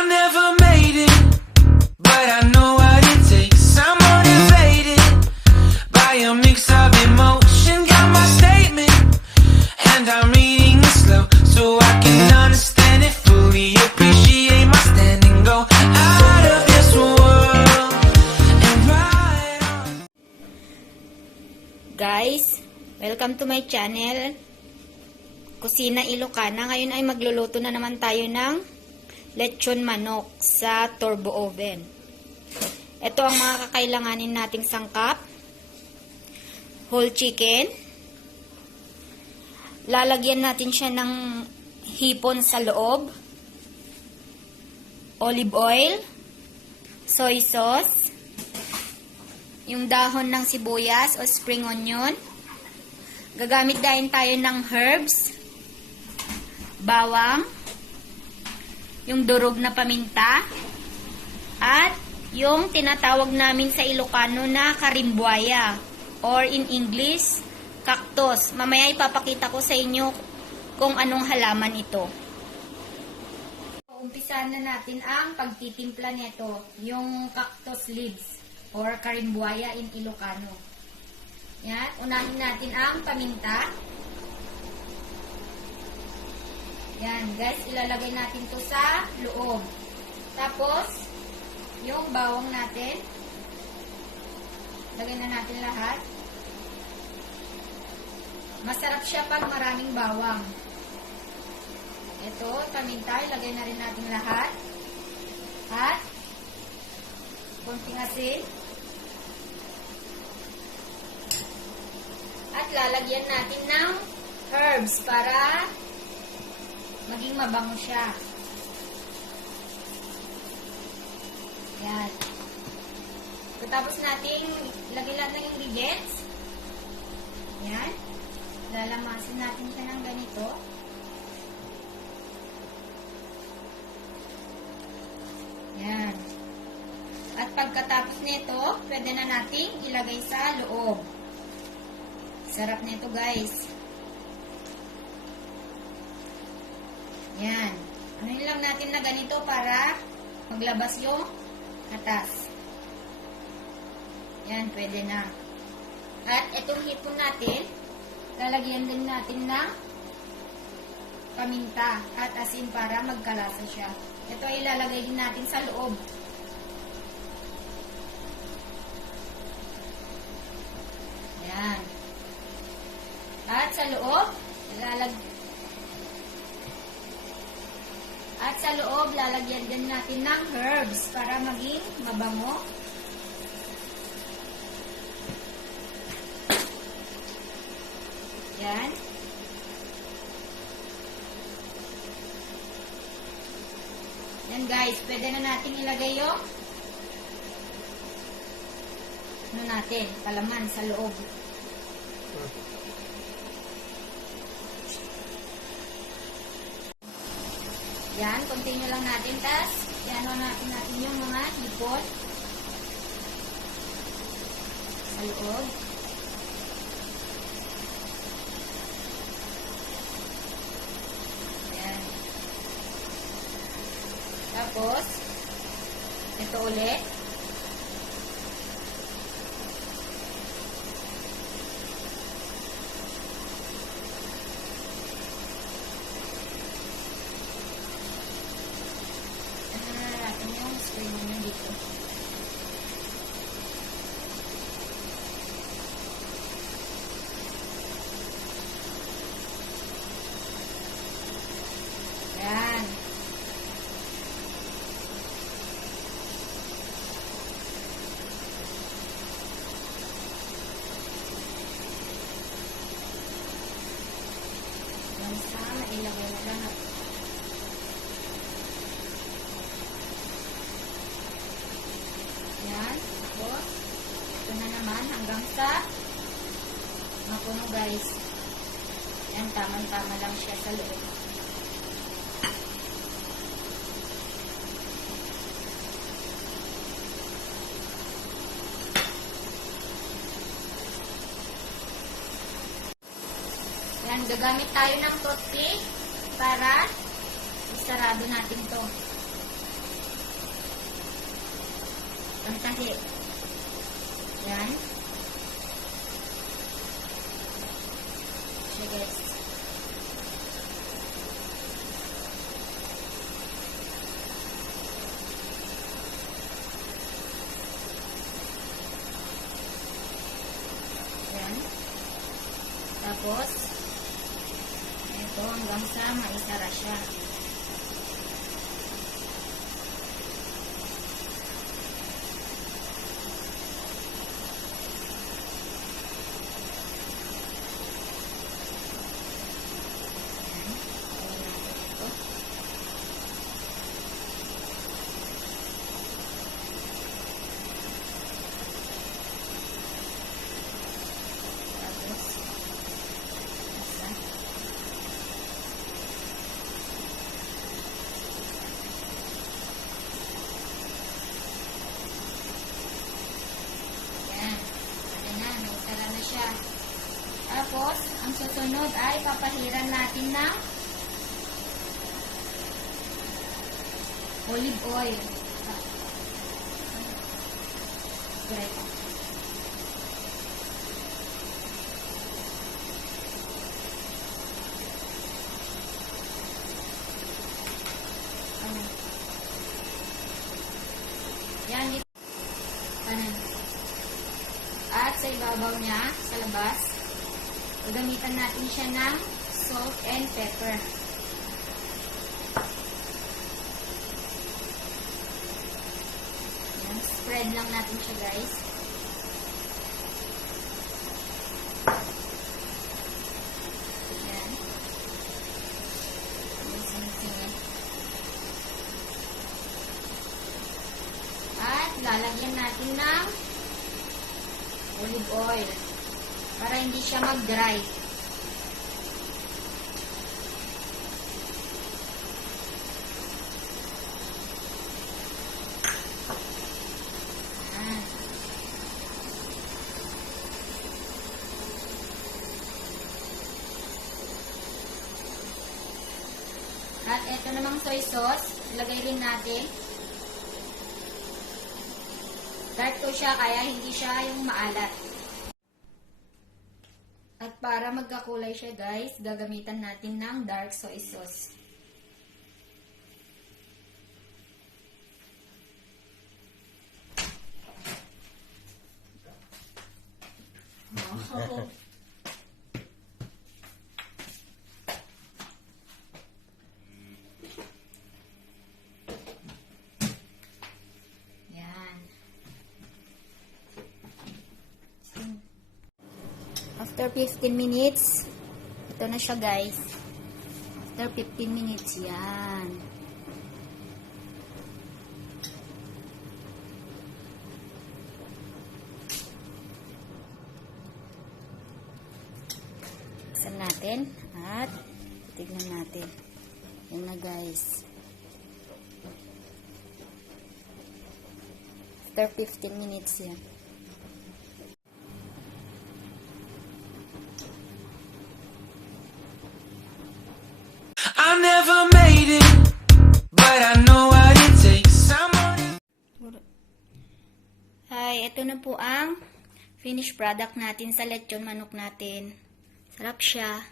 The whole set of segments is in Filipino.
I never made it, but I know what it takes. I'm motivated by a mix of emotion. Got my statement, and I'm reading it slow so I can understand it fully. Appreciate my stand and go out of this world and ride on. Guys, welcome to my channel, Kusina Ilocana. Ngayon ay magluluto na naman tayo ng lechon manok sa turbo oven. Ito ang mga kakailanganin nating sangkap. Whole chicken. Lalagyan natin siya ng hipon sa loob. Olive oil. Soy sauce. Yung dahon ng sibuyas o spring onion. Gagamit din tayo ng herbs. Bawang. Yung durog na paminta. At yung tinatawag namin sa Ilocano na karimbuaya. Or in English, cactus. Mamaya ipapakita ko sa inyo kung anong halaman ito. Umpisahan na natin ang pagtitimpla nito. Yung cactus leaves. Or karimbuaya in Ilocano. Yan. Unahin natin ang paminta. Yan, guys, ilalagay natin to sa loob. Tapos, yung bawang natin. Lagay na natin lahat. Masarap siya pag maraming bawang. Ito, paminta, ilagay na rin natin lahat. At, konting asin. At lalagyan natin ng herbs para maging mabango siya. Yan. Tapos natin lagyan lahat ng ingredients. Yan. Lalamasin natin siya ng ganito. Yan. At pagkatapos nito, pwede na nating ilagay sa loob. Sarap nito, guys. Yan. Anuin lang natin na ganito para maglabas yung atas. Yan, pwede na. At itong hipon natin, lalagyan din natin ng paminta at asin para magkalasa siya. Ito ay ilalagay din natin sa loob. Yan. At sa loob, lalagyan din natin ng herbs para maging mabango. Yan. Yan, guys, pwede na natin ilagay yung palaman sa loob. Yan, continue lang natin. Tas, iano natin yung mga hipon sa loob. Yan. Tapos, ito ulit. Yan. Sana ilagay na lahat. Yan. Tapos, ito na naman hanggang sa mapuno, guys. Yan, tamang-tama lang siya sa loob. Yan, gagamit tayo ng toothpick para isarado natin to. ang tahi. Yan. Siya guys. Yan. Tapos, ito hanggang sa maisara siya. Tapos, ang susunod ay papahiran natin ng olive oil. Right. Yan, kanan. At sa ibabaw niya, sa labas, gagamitan natin siya ng salt and pepper. Yan, spread lang natin siya guys. Yan. Sing-singin. At lalagyan natin ng olive oil para hindi siya mag-dry. At ito namang soy sauce, ilagay rin natin. Dark to siya, kaya hindi siya yung maalat. At para magkakulay siya guys, gagamitan natin ng dark soy sauce. Oh. After 15 minutes, ito na siya guys. After 15 minutes, yan. Buksan natin at tignan natin. Yan na guys. After 15 minutes yan. I never made it, but I know what it takes. Hi, ito na po ang finished product natin sa lechon manok natin. Sarap siya.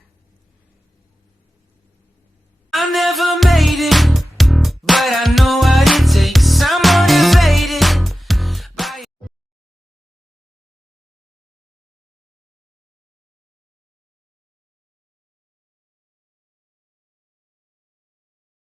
I never made it, but I